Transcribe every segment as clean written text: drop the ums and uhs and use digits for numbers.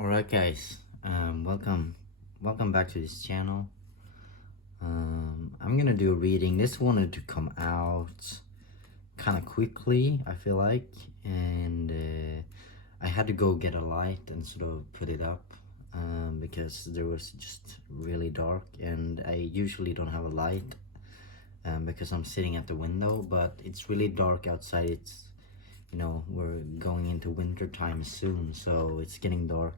Alright guys, welcome back to this channel. I'm gonna do a reading. This wanted to come out kind of quickly, I feel like, and I had to go get a light and sort of put it up because there was just really dark, and I usually don't have a light because I'm sitting at the window, but it's really dark outside. It's, we're going into winter time soon, so it's getting dark,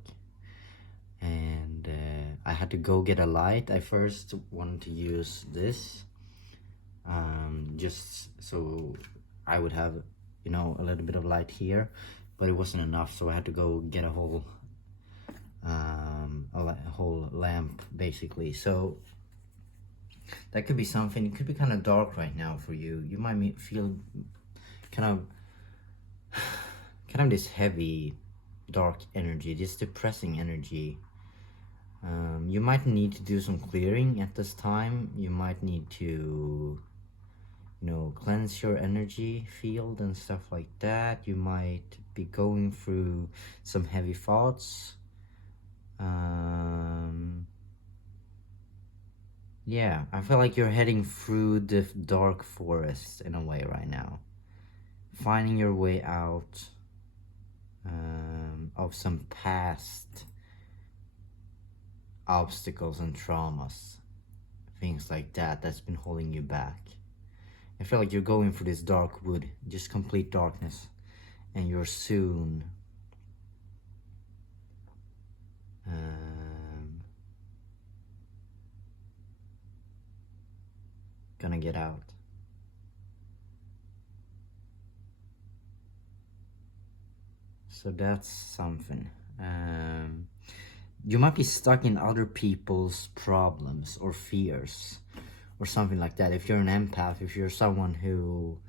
and I had to go get a light. I first wanted to use this just so I would have a little bit of light here, but it wasn't enough, so I had to go get a whole whole lamp basically. So that could be something. It could be kind of dark right now for you. You might feel kind of this heavy dark energy, this depressing energy. You might need to do some clearing at this time. You might need to, cleanse your energy field and stuff like that. You might be going through some heavy thoughts. Yeah, I feel like you're heading through the dark forest in a way right now. Finding your way out of some past obstacles and traumas, things like that, that's been holding you back. I feel like you're going through this dark wood, just complete darkness, and you're soon gonna get out. So that's something. You might be stuck in other people's problems or fears or something like that. If you're an empath, if you're someone who,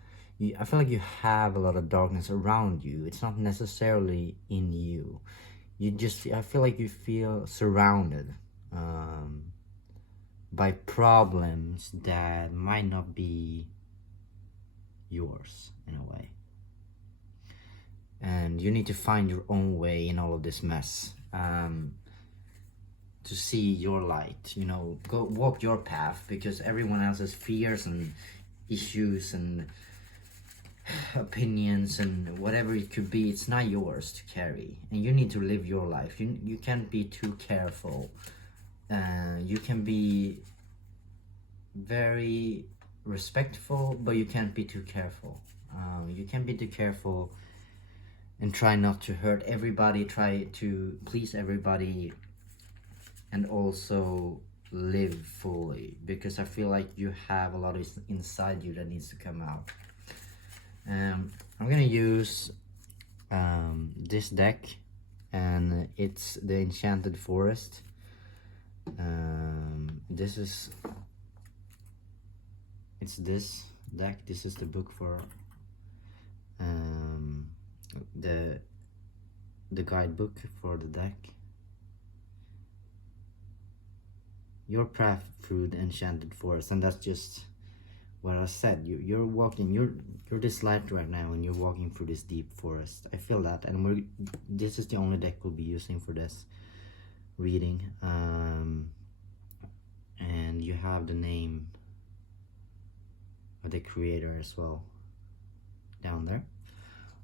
I feel like you have a lot of darkness around you. It's not necessarily in you. I feel like you feel surrounded by problems that might not be yours in a way. And you need to find your own way in all of this mess. To see your light, go walk your path, because everyone else has fears and issues and opinions and whatever it could be. It's not yours to carry, and you need to live your life. You can't be too careful. You can be very respectful, but you can't be too careful. You can't be too careful and try not to hurt everybody, try to please everybody, and also live fully, because I feel like you have a lot of inside you that needs to come out. I'm gonna use this deck, and it's the Enchanted Forest. It's this deck. This is the book for the guidebook for the deck. Your path through the Enchanted Forest, and that's just what I said. You're walking. You're this light right now, and you're walking through this deep forest. I feel that, and this is the only deck we'll be using for this reading. And you have the name of the creator as well down there.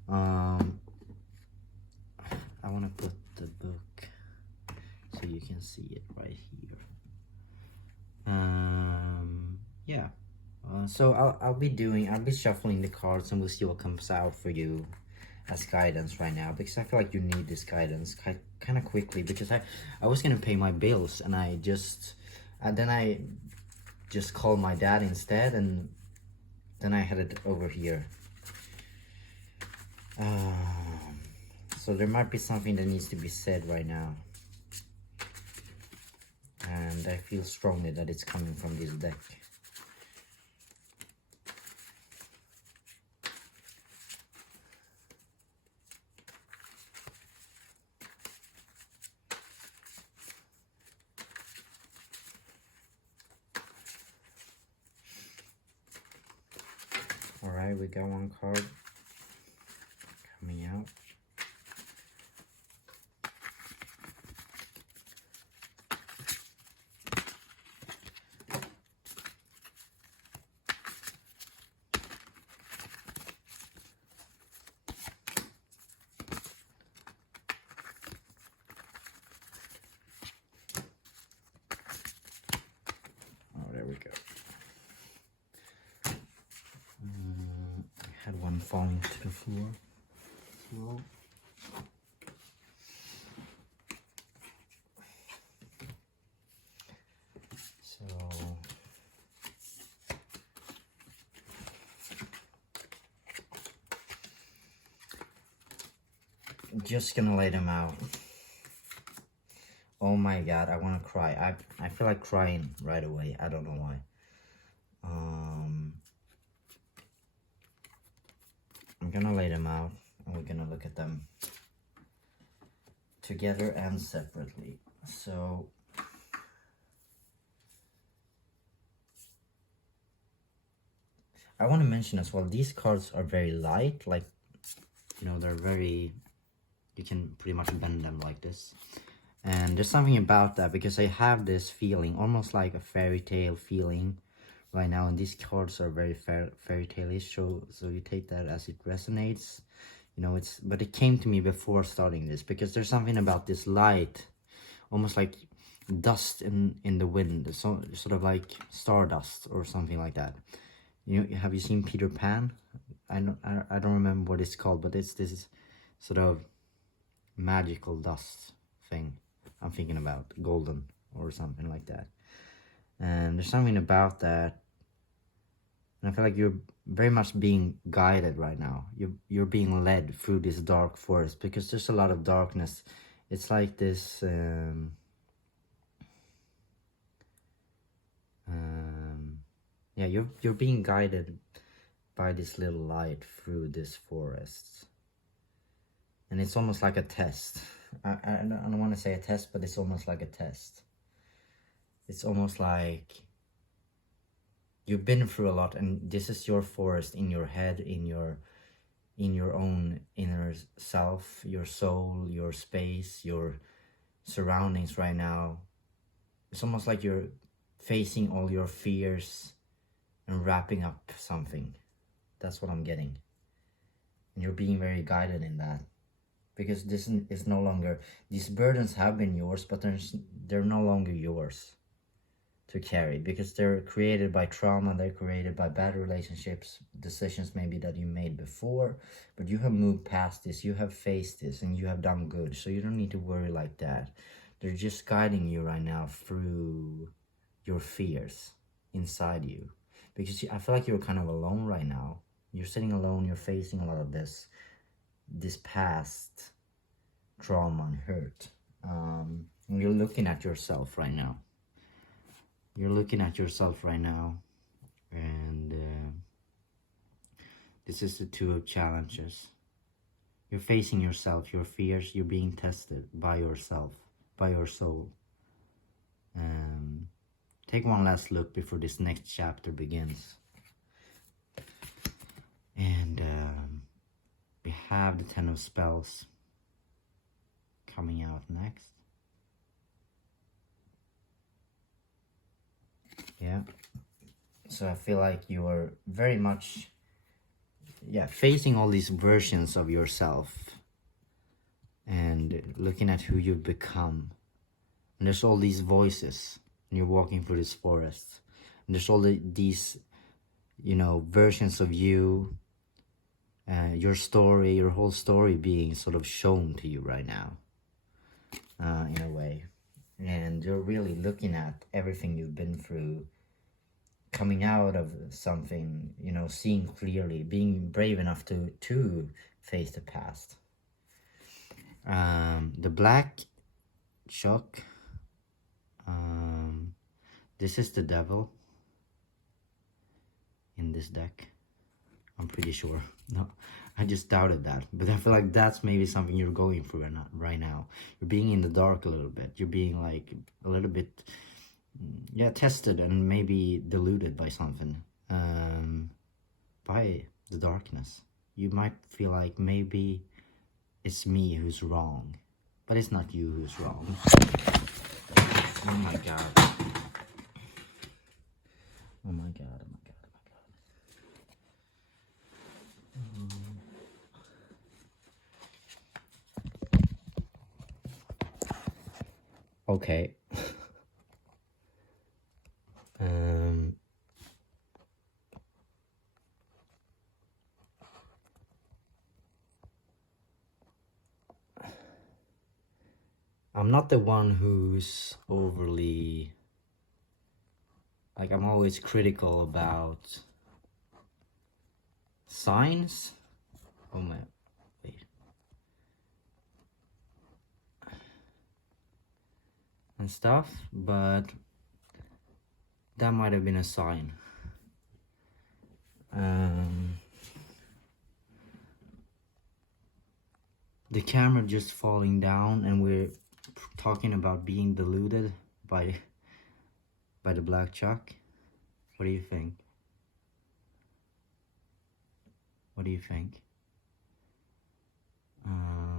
I want to put the book so you can see it right here. Yeah. So I'll be shuffling the cards, and we'll see what comes out for you as guidance right now, because I feel like you need this guidance kind of quickly, because I was gonna pay my bills, and I just called my dad instead, and then I headed over here. So there might be something that needs to be said right now, and I feel strongly that it's coming from this deck. Alright, we got one card coming out. falling to the floor. Slow. So I'm just gonna lay them out. Oh my god, I want to cry. I feel like crying right away. I don't know why. I'm gonna lay them out and we're gonna look at them together and separately. So I want to mention as well, these cards are very light, like, you know, they're very, you can pretty much bend them like this. And there's something about that, because I have this feeling, almost like a fairy tale feeling right now, and these cards are very fairy tale-ish, so you take that as it resonates, you know. But it came to me before starting this, because there's something about this light, almost like dust in the wind, so sort of like stardust or something like that. You know, have you seen Peter Pan? I don't remember what it's called, but it's this sort of magical dust thing I'm thinking about, golden or something like that. And there's something about that, and I feel like you're very much being guided right now. You're being led through this dark forest, because there's a lot of darkness. It's like this yeah, you're being guided by this little light through this forest, and it's almost like a test. I don't want to say a test, but it's almost like a test. It's almost like you've been through a lot, and this is your forest in your head, in your own inner self, your soul, your space, your surroundings right now. It's almost like you're facing all your fears and wrapping up something. That's what I'm getting. And you're being very guided in that, because this is no longer, these burdens have been yours, but they're no longer yours to carry, because they're created by trauma, they're created by bad relationships, decisions maybe that you made before, but you have moved past this, you have faced this, and you have done good, so you don't need to worry like that. They're just guiding you right now through your fears inside you, because I feel like you're kind of alone right now. You're sitting alone, you're facing a lot of this past trauma and hurt. You're looking at yourself right now. You're looking at yourself right now, and this is the two of challenges. You're facing yourself, your fears, you're being tested by yourself, by your soul. Take one last look before this next chapter begins. And we have the Ten of Spells coming out next. Yeah. So I feel like you are very much, facing all these versions of yourself and looking at who you've become. And there's all these voices, and you're walking through this forest. And there's all these, you know, versions of you, your story, your whole story being sort of shown to you right now, in a way. And you're really looking at everything you've been through, coming out of something, you know, seeing clearly, being brave enough to face the past. The Black Shock, this is the devil in this deck. I'm pretty sure. No, I just doubted that. But I feel like that's maybe something you're going through right now. You're being in the dark a little bit. You're being like a little bit, tested and maybe deluded by something. By the darkness. You might feel like maybe it's me who's wrong. But it's not you who's wrong. Oh my god. Oh my god, oh my god, oh my god. Okay. I'm not the one who's overly, like, I'm always critical about signs. Oh my, wait. And stuff, but that might have been a sign. The camera just falling down, and we're talking about being deluded by the black chuck. What do you think? What do you think?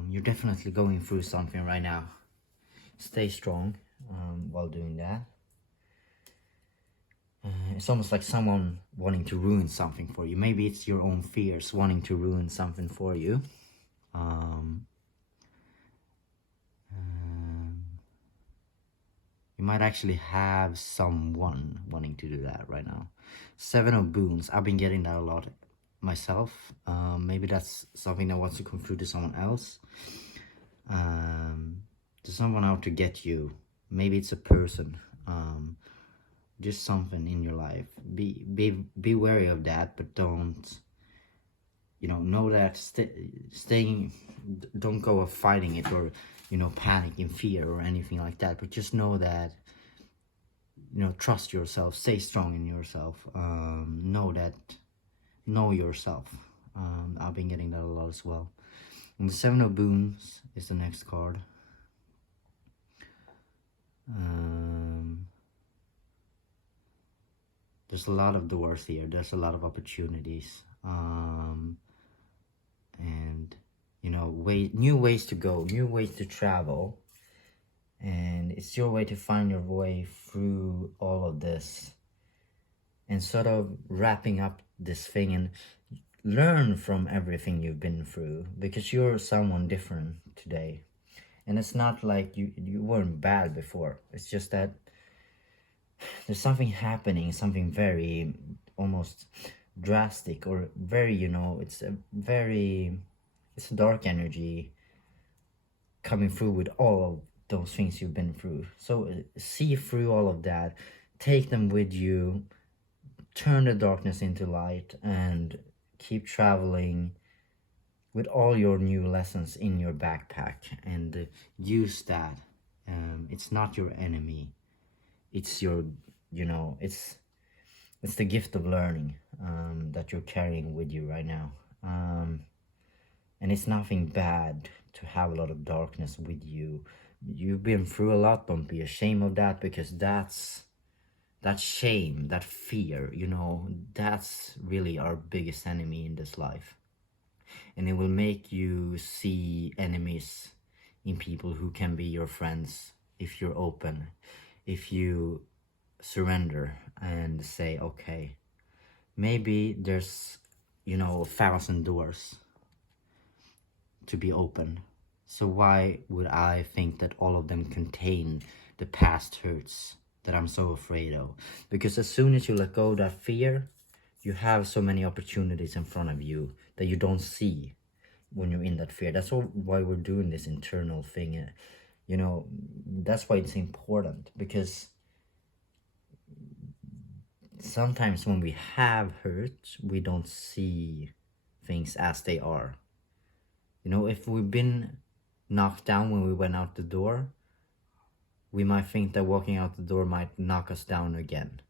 You're definitely going through something right now. Stay strong while doing that. It's almost like someone wanting to ruin something for you. Maybe it's your own fears wanting to ruin something for you. You might actually have someone wanting to do that right now. 7 of Boons. I've been getting that a lot myself. Maybe that's something that wants to come through to someone else. There's someone out to get you. Maybe it's a person. Just something in your life. Be wary of that, but don't, know that staying, don't go fighting it, or panic in fear or anything like that, but just know that, trust yourself, stay strong in yourself. Know yourself. I've been getting that a lot as well. And the 7 of Boons is the next card. There's a lot of doors here. There's a lot of opportunities. And new ways to go, new ways to travel. And it's your way to find your way through all of this. And sort of wrapping up this thing and learn from everything you've been through. Because you're someone different today. And it's not like you weren't bad before. It's just that there's something happening, something very almost drastic, or very, it's a dark energy coming through with all of those things you've been through. So see through all of that, take them with you, turn the darkness into light, and keep traveling with all your new lessons in your backpack, and use that. It's not your enemy. It's your, it's the gift of learning that you're carrying with you right now. And it's nothing bad to have a lot of darkness with you. You've been through a lot. Don't be ashamed of that, because that shame, that fear, that's really our biggest enemy in this life. And it will make you see enemies in people who can be your friends if you're open, if you surrender and say, okay, maybe there's 1,000 doors to be open, so why would I think that all of them contain the past hurts that I'm so afraid of? Because as soon as you let go of that fear, you have so many opportunities in front of you that you don't see when you're in that fear. That's why we're doing this internal thing. That's why it's important, because sometimes when we have hurt, we don't see things as they are. If we've been knocked down when we went out the door, we might think that walking out the door might knock us down again.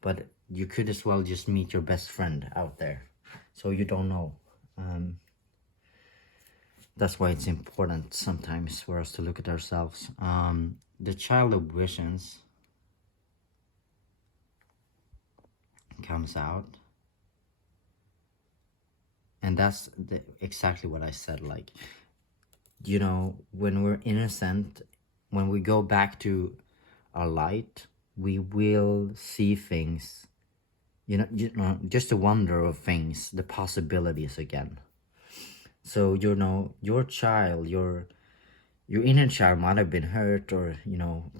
But you could as well just meet your best friend out there. So you don't know. That's why it's important sometimes for us to look at ourselves. The Child of Visions comes out. And that's exactly what I said. Like, when we're innocent, when we go back to our light, we will see things, just the wonder of things, the possibilities again. So, your child, your inner child might have been hurt, or,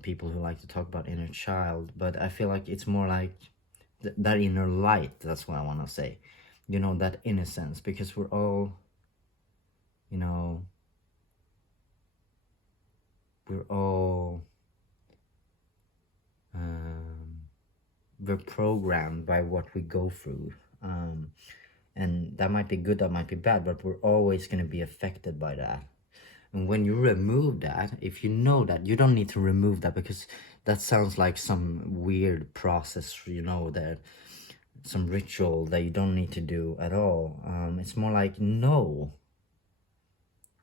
people who like to talk about inner child, but I feel like it's more like that inner light. That's what I want to say. That innocence, because we're all, we're all we're programmed by what we go through, and that might be good, that might be bad, but we're always going to be affected by that. And when you remove that, if you know that, you don't need to remove that, because that sounds like some weird process, that some ritual that you don't need to do at all. It's more like, know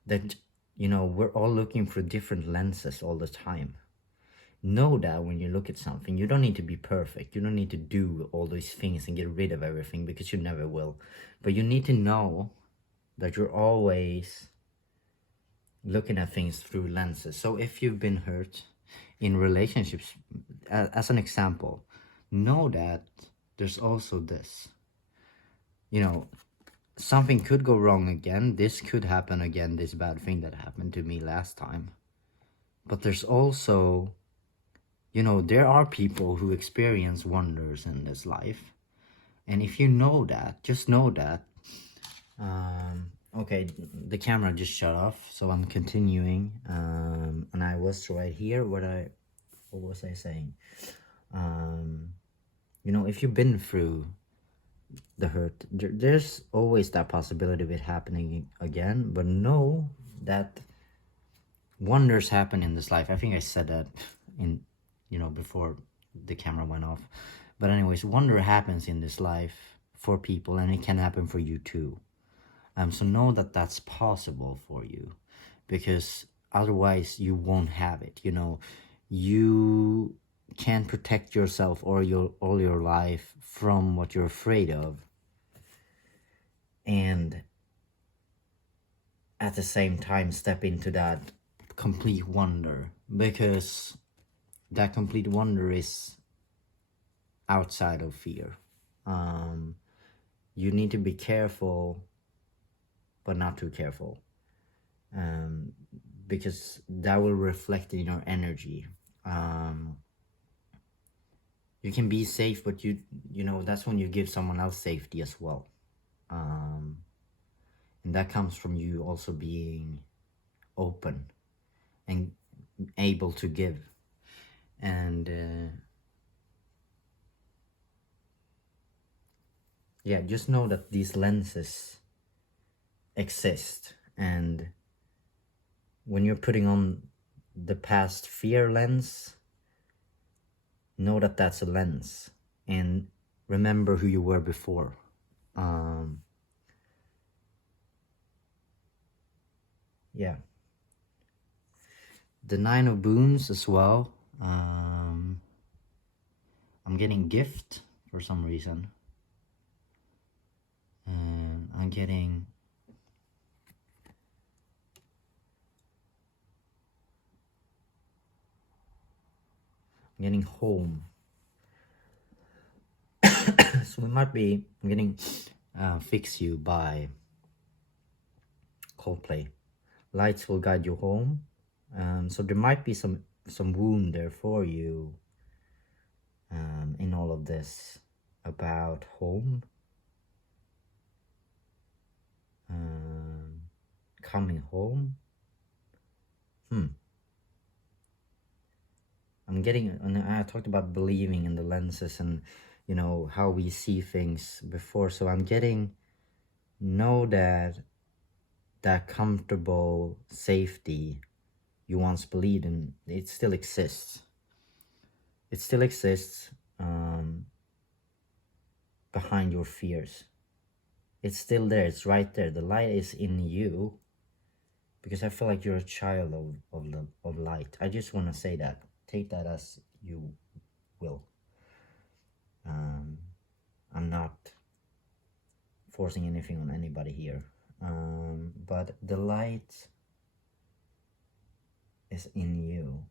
that, we're all looking through different lenses all the time. Know that when you look at something, you don't need to be perfect. You don't need to do all these things and get rid of everything, because you never will. But you need to know that you're always looking at things through lenses. So if you've been hurt in relationships, as an example, know that there's also this. Something could go wrong again. This could happen again, this bad thing that happened to me last time. But there's also, there are people who experience wonders in this life. And if you know that, just know that. Okay, the camera just shut off, so I'm continuing. And I was right here. What was I saying? If you've been through the hurt, there's always that possibility of it happening again. But know that wonders happen in this life. I think I said that in, before the camera went off. But anyways, wonder happens in this life for people, and it can happen for you too. So know that that's possible for you, because otherwise you won't have it. You can't protect yourself or all your life from what you're afraid of, and at the same time step into that complete wonder, because that complete wonder is outside of fear. You need to be careful, but not too careful, because that will reflect in your energy. You can be safe, but that's when you give someone else safety as well. And that comes from you also being open and able to give. And yeah, just know that these lenses exist, and when you're putting on the past fear lens, know that that's a lens, and remember who you were before. Yeah, the Nine of Boons as well. I'm getting gift for some reason, and I'm getting home. So I'm getting Fix You by Coldplay. Lights will guide you home. So there might be some wound there for you, in all of this about home, coming home. I'm getting, and I talked about believing in the lenses and how we see things before. So I'm getting, know that comfortable safety you once believed in, it still exists. It still exists behind your fears. It's still there. It's right there. The light is in you, because I feel like you're a child of light. I just want to say that. Take that as you will. I'm not forcing anything on anybody here. But the light is in you.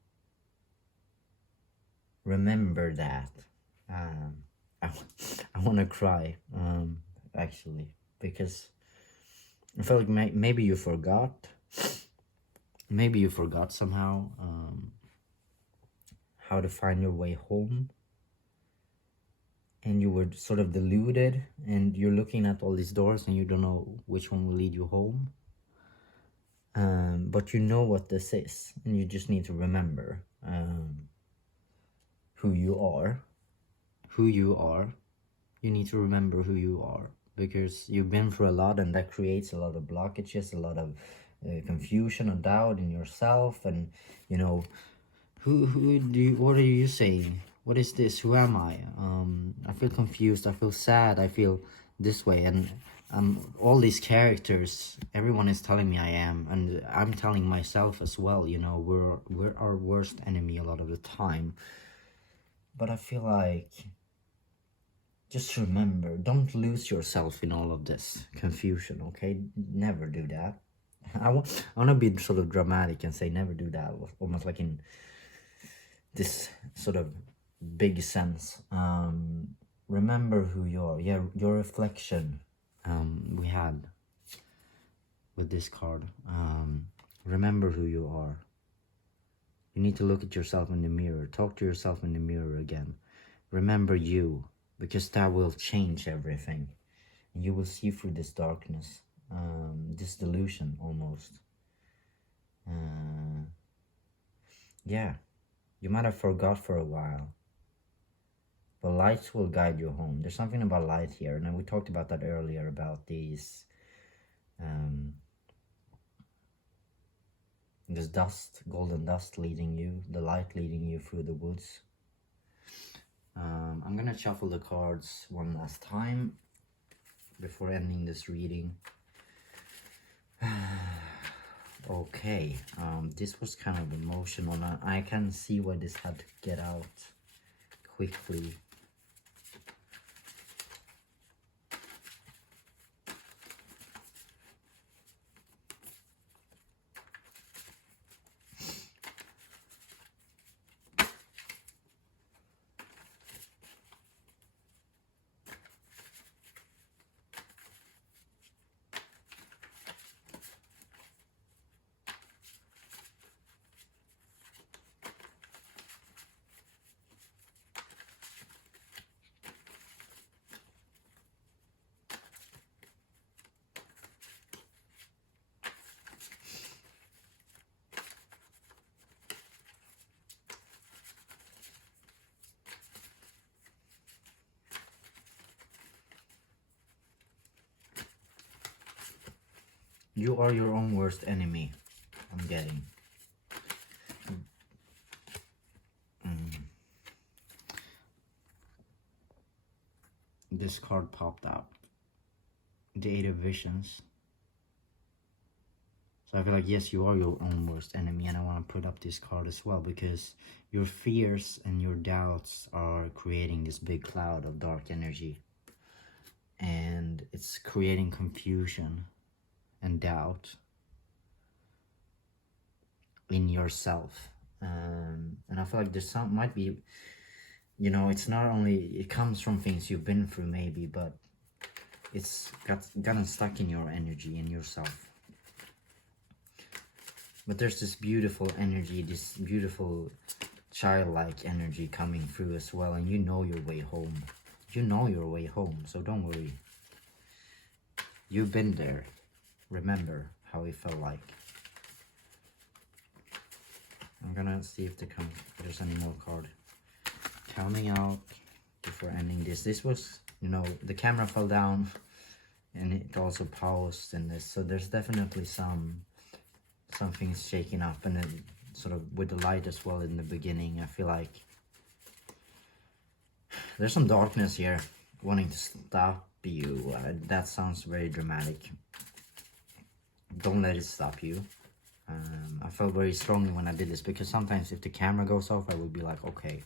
Remember that. I want to cry, actually, because I feel like maybe you forgot. Maybe you forgot somehow how to find your way home. And you were sort of deluded, and you're looking at all these doors and you don't know which one will lead you home. But you know what this is, and you just need to remember who you are. Who you are. You need to remember who you are, because you've been through a lot, and that creates a lot of blockages, a lot of confusion and doubt in yourself. And you know, who do you, what are you saying? What is this? Who am I? I feel confused, I feel sad, I feel this way. And all these characters, everyone is telling me I am, and I'm telling myself as well. You know, we're our worst enemy a lot of the time. But I feel like, just remember, don't lose yourself in all of this confusion, okay? Never do that. I want to be sort of dramatic and say never do that, almost like in this sort of big sense. Remember who you are. Yeah, your reflection we had with this card. Remember who you are. You need to look at yourself in the mirror. Talk to yourself in the mirror again. Remember you, because that will change everything. You will see through this darkness, this delusion almost. Yeah, you might have forgot for a while, but light will guide you home. There's something about light here, and we talked about that earlier, about these this dust, golden dust leading you, the light leading you through the woods. I'm gonna shuffle the cards one last time before ending this reading. Okay, this was kind of emotional, and I can see why this had to get out quickly. You are your own worst enemy, I'm getting. This card popped out. The Eight of Visions. So I feel like, yes, you are your own worst enemy, and I want to put up this card as well, because your fears and your doubts are creating this big cloud of dark energy. And it's creating confusion and doubt in yourself. And I feel like there's some, might be, you know, it's not only, it comes from things you've been through maybe, but it's gotten stuck in your energy, in yourself. But there's this beautiful energy, this beautiful childlike energy coming through as well, and you know your way home. You know your way home, so don't worry. You've been there. Remember how it felt like. I'm gonna see if there's any more card. Counting out before ending this. This was, you know, the camera fell down, and it also paused in this, so there's definitely something's shaking up, and then sort of with the light as well in the beginning. I feel like there's some darkness here wanting to stop you. That sounds very dramatic. Don't let it stop you. I felt very strongly when I did this, because sometimes if the camera goes off, I would be like, okay,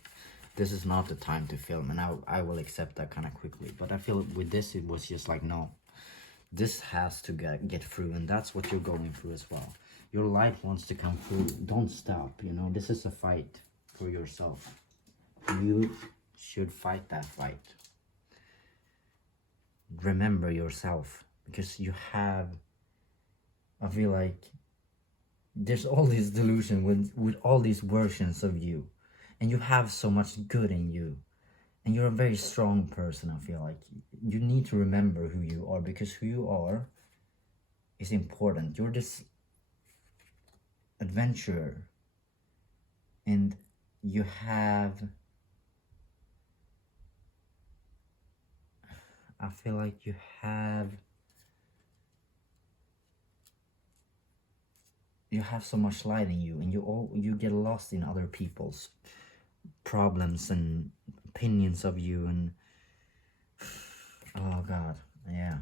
this is not the time to film, and I will accept that kind of quickly. But I feel with this, it was just like, no, this has to get through, and that's what you're going through as well. Your light wants to come through. Don't stop, you know. This is a fight for yourself. You should fight that fight. Remember yourself, because you have, I feel like there's all this delusion with all these versions of you, and you have so much good in you, and you're a very strong person. I feel like you need to remember who you are, because who you are is important. You're this adventurer, and you have, I feel like you have so much light in you, and you get lost in other people's problems and opinions of you, and oh god, yeah.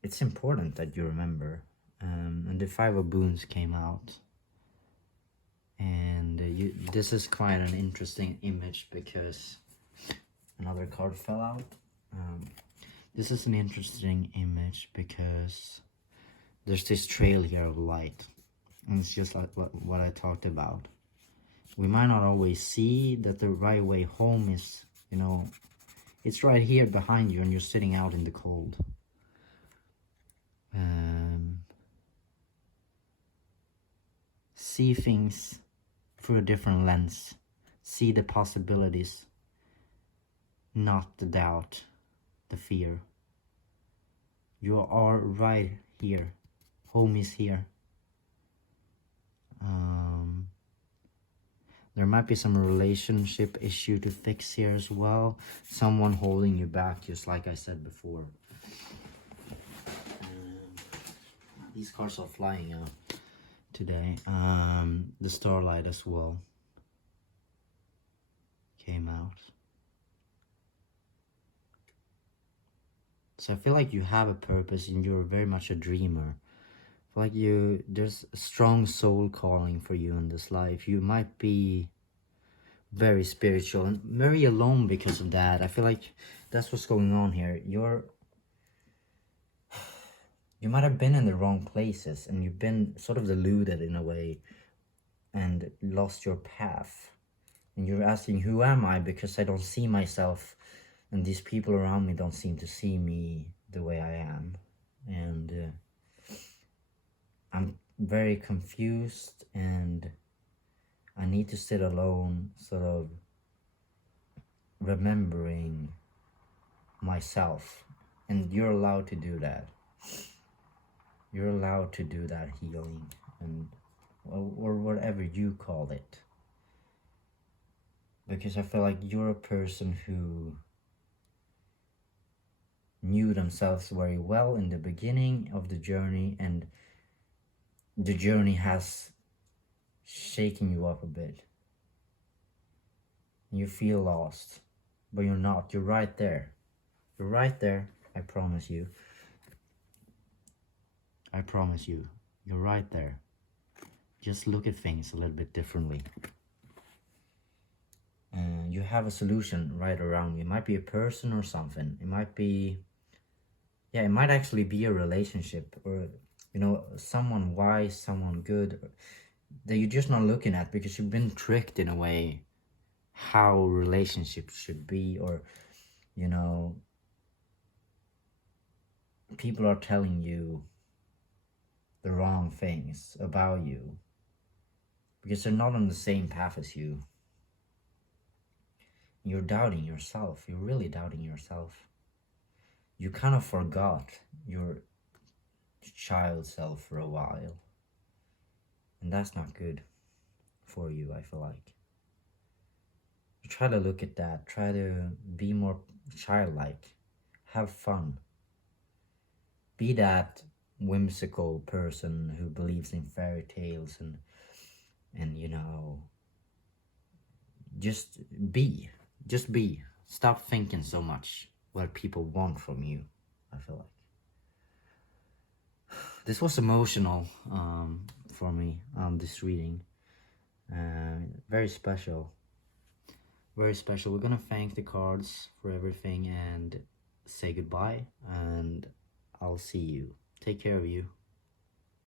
It's important that you remember. And the Five of Boons came out, and this is quite an interesting image because another card fell out. This is an interesting image because there's this trail here of light, and it's just like what I talked about. We might not always see that the right way home is, you know, it's right here behind you and you're sitting out in the cold. See things through a different lens. See the possibilities, not the doubt, the fear. You are right here. Home is here. There might be some relationship issue to fix here as well. Someone holding you back, just like I said before. These cards are flying out today. The Starlight as well came out. So I feel like you have a purpose and you're very much a dreamer. I feel like there's a strong soul calling for you in this life. You might be very spiritual and very alone because of that. I feel like that's what's going on here. You might have been in the wrong places and you've been sort of deluded in a way and lost your path. And you're asking, who am I? Because I don't see myself, and these people around me don't seem to see me the way I am. And I'm very confused, and I need to sit alone, sort of remembering myself. And you're allowed to do that. You're allowed to do that healing, and or whatever you call it. Because I feel like you're a person who knew themselves very well in the beginning of the journey, and the journey has shaken you up a bit. You feel lost, but you're not. You're right there. You're right there. I promise you. I promise you. You're right there. Just look at things a little bit differently. You have a solution right around you. It might be a person or something. It might be, yeah, it might actually be a relationship, or, you know, someone wise, someone good that you're just not looking at because you've been tricked in a way how relationships should be, or, you know, people are telling you the wrong things about you because they're not on the same path as you. You're doubting yourself. You're really doubting yourself. You kind of forgot your child self for a while. And that's not good for you, I feel like. You try to look at that. Try to be more childlike. Have fun. Be that whimsical person who believes in fairy tales and you know, just be. Just be. Stop thinking so much what people want from you, I feel like. This was emotional for me, this reading. Very special. Very special. We're gonna thank the cards for everything and say goodbye, and I'll see you. Take care of you.